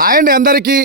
Hi అండి అందరికీ.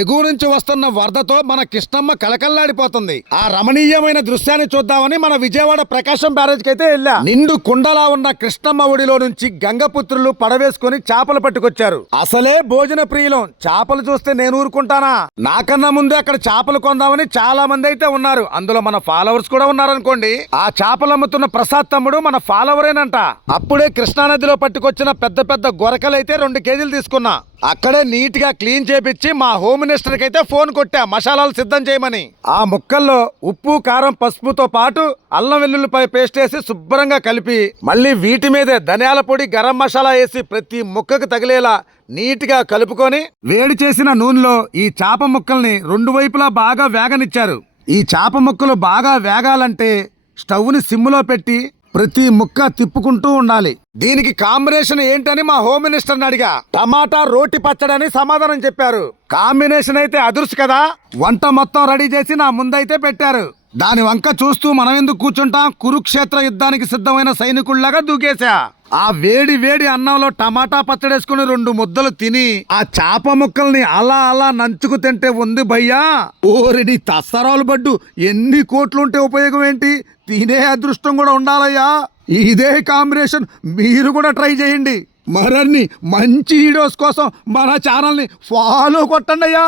ఎగువ నుంచి వస్తున్న వరదతో మన కృష్ణమ్మ కలకల్లాడిపోతుంది ఆ రమణీయమైన దృశ్యాన్ని చూద్దామని మన విజయవాడ ప్రకాశం బ్యారేజ్ అయితే వెళ్ళా. నిండు కుండలా ఉన్న కృష్ణమ్మ ఒడిలో నుంచి గంగపుత్రులు పడవేసుకొని చేపలు పట్టుకొచ్చారు. అసలే భోజన ప్రియులం. చేపలు చూస్తే నేను ఊరుకుంటానా? నాకన్నా ముందే అక్కడ చేపలు కొందామని చాలా మంది అయితే ఉన్నారు. అందులో మన ఫాలోవర్స్ కూడా ఉన్నారనుకోండి. ఆ చేపలు అమ్ముతున్న ప్రసాద్ తమ్ముడు మన ఫాలోవరేనంట. అప్పుడే కృష్ణానదిలో పట్టుకొచ్చిన పెద్ద పెద్ద గొరకలు అయితే రెండు కేజీలు తీసుకున్నా. అక్కడే నీట్గా క్లీన్ చేపించి మా హోమ్ మినిస్టర్కి అయితే ఫోన్ కొట్టా మసాలాలు సిద్ధం చేయమని. ఆ ముక్కల్లో ఉప్పు కారం పసుపుతో పాటు అల్లం వెల్లుల్లిపై పేస్ట్ వేసి శుభ్రంగా కలిపి మళ్ళీ వీటి మీదే ధనియాల పొడి గరం మసాలా వేసి ప్రతి ముక్కకు తగిలేలా నీట్గా కలుపుకొని వేడి చేసిన నూనెలో ఈ చేప ముక్కల్ని రెండు వైపులా బాగా వేగనిచ్చారు. ఈ చేప ముక్కలు బాగా వేగాలంటే స్టవ్ని సిమ్లో పెట్టి ప్రతి ముక్క తిప్పుకుంటూ ఉండాలి. దీనికి కాంబినేషన్ ఏంటని మా హోమ్ మినిస్టర్ అడిగా. టమాటా రోటి పచ్చడని సమాధానం చెప్పారు. కాంబినేషన్ అయితే అదుర్సు కదా? వంట మొత్తం రెడీ చేసి నా ముందైతే పెట్టారు. దాని వంక చూస్తూ మనం ఎందుకు కూర్చుంటాం? కురుక్షేత్ర యుద్ధానికి సిద్ధమైన సైనికుల్లాగా దూకేశా. ఆ వేడి వేడి అన్నంలో టమాటా పచ్చడేసుకుని రెండు ముద్దలు తిని ఆ చాప ముక్కల్ని అలా అలా నంచుకు తింటే ఉంది భయ్యా. ఓరిని తస్తరాలు బడ్డు ఎన్ని కోట్లుంటే ఉపయోగం ఏంటి? తినే అదృష్టం కూడా ఉండాలయ్యా. ఇదే కాంబినేషన్ మీరు కూడా ట్రై చేయండి. మరన్ని మంచి వీడియోస్ కోసం మన ఛానల్ని ఫాలో కొట్టండి అయ్యా.